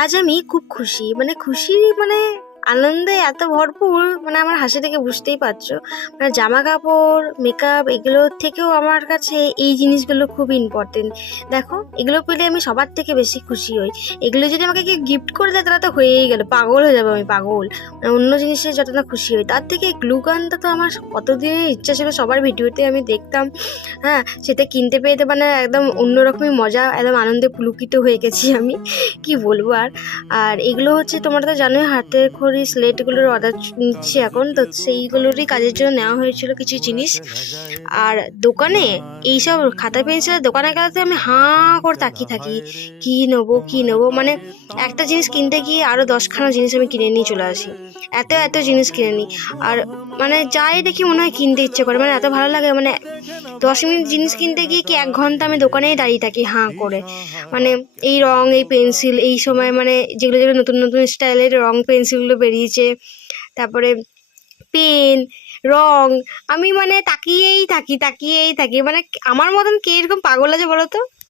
আজ আমি খুব খুশি, মানে খুশি, মানে আনন্দে এত ভরপুর, মানে আমার হাসি থেকে বুঝতেই পারছো। মানে জামা কাপড়, মেকআপ, এগুলোর থেকেও আমার কাছে এই জিনিসগুলো খুব ইম্পর্টেন্ট। দেখো, এগুলো পেলে আমি সবার থেকে বেশি খুশি হই। এগুলো যদি আমাকে কেউ গিফট করে দেয় তাহলে তো হয়েই গেল, পাগল হয়ে যাবো আমি, পাগল। মানে অন্য জিনিসে যত না খুশি হই, তার থেকে গ্লু গানটা তো আমার কতদিনের ইচ্ছা ছিল, সবার ভিডিওতে আমি দেখতাম। হ্যাঁ, সেটা কিনতে পেয়ে তো মানে একদম অন্যরকমই মজা, একদম আনন্দে পুলকিত হয়ে গেছি আমি, কি বলবো আর। আর এগুলো হচ্ছে, তোমরা তো জানোই, হাতের খড়ি স্লেটগুলোর অর্ডার নিচ্ছি এখন, তো সেইগুলোরই কাজের জন্য নেওয়া হয়েছিল কিছু জিনিস। আর দোকানে এইসব খাতা পেন্সিলের দোকানে গেলে তো আমি হাঁ করে তাকিয়ে থাকি, কি নেবো কি নেবো, মানে একটা জিনিস কিনতে গিয়ে আরো 10খানা জিনিস আমি কিনে নিয়ে চলে আসি, এত এত জিনিস কিনে নিই। আর মানে যাই দেখি মনে হয় কিনতে ইচ্ছে করে, মানে এত ভালো লাগে। মানে 10 মিনিট জিনিস কিনতে গিয়ে কি 1 ঘন্টা আমি দোকানেই দাঁড়িয়ে থাকি হাঁ করে। মানে এই রং, এই পেন্সিল, এই সময় মানে যেগুলো যেগুলো নতুন নতুন স্টাইলের রং পেন্সিলগুলো বেরিয়েছে, তারপরে পেন, রং, আমি মানে তাকিয়েই থাকি তাকিয়েই থাকি। মানে আমার মতন কে এরকম পাগল আছে বলো তো?